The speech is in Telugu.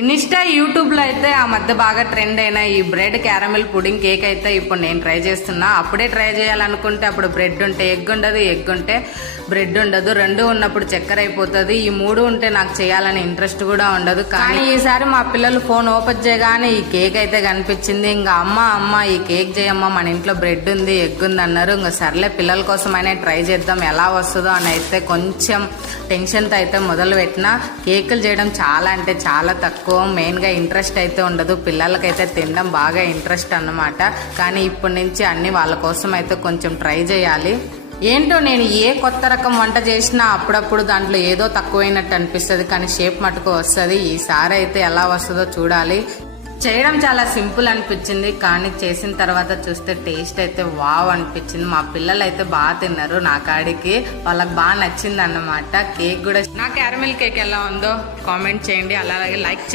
ఇన్స్టా యూట్యూబ్ లో అయితే ఆ మధ్య బాగా ట్రెండ్ అయిన ఈ బ్రెడ్ క్యారమెల్ పుడింగ్ కేక్ అయితే ఇప్పుడు నేను ట్రై చేస్తున్నా. అప్పుడే ట్రై చేయాలనుకుంటే అప్పుడు బ్రెడ్ ఉంటే ఎగ్ ఉండదు, ఎగ్ ఉంటే బ్రెడ్ ఉండదు, రెండు ఉన్నప్పుడు చక్కెర అయిపోతుంది. ఈ మూడు ఉంటే నాకు చేయాలని ఇంట్రెస్ట్ కూడా ఉండదు. కానీ ఈసారి మా పిల్లలు ఫోన్ ఓపెన్ చేయగానే ఈ కేక్ అయితే కనిపించింది. ఇంకా అమ్మ ఈ కేక్ చేయమ్మా, మన ఇంట్లో బ్రెడ్ ఉంది, ఎగ్ ఉంది అన్నారు. ఇంకా సర్లే పిల్లల కోసమైనా ట్రై చేద్దాం ఎలా వస్తుందో అని అయితే కొంచెం టెన్షన్తో అయితే మొదలు పెట్టిన. కేకులు చేయడం చాలా అంటే చాలా తక్కువ, మెయిన్గా ఇంట్రెస్ట్ అయితే ఉండదు. పిల్లలకైతే తినడం బాగా ఇంట్రెస్ట్ అన్నమాట. కానీ ఇప్పటి నుంచి అన్ని వాళ్ళ కోసం అయితే కొంచెం ట్రై చేయాలి. ఏంటో నేను ఏ కొత్త రకం వంట చేసినా అప్పుడప్పుడు దాంట్లో ఏదో తక్కువైనట్టు అనిపిస్తుంది, కానీ షేప్ మటుకు వస్తుంది. ఈసారి అయితే ఎలా వస్తుందో చూడాలి. చేయడం చాలా సింపుల్ అనిపించింది, కానీ చేసిన తర్వాత చూస్తే టేస్ట్ అయితే వావ్ అనిపించింది. మా పిల్లలు అయితే బాగా తిన్నారు, నా కాడికి వాళ్ళకి బాగా నచ్చింది అన్నమాట. కేక్ కూడా, నా క్యారమెల్ కేక్ ఎలా ఉందో కామెంట్ చేయండి, అలాగే లైక్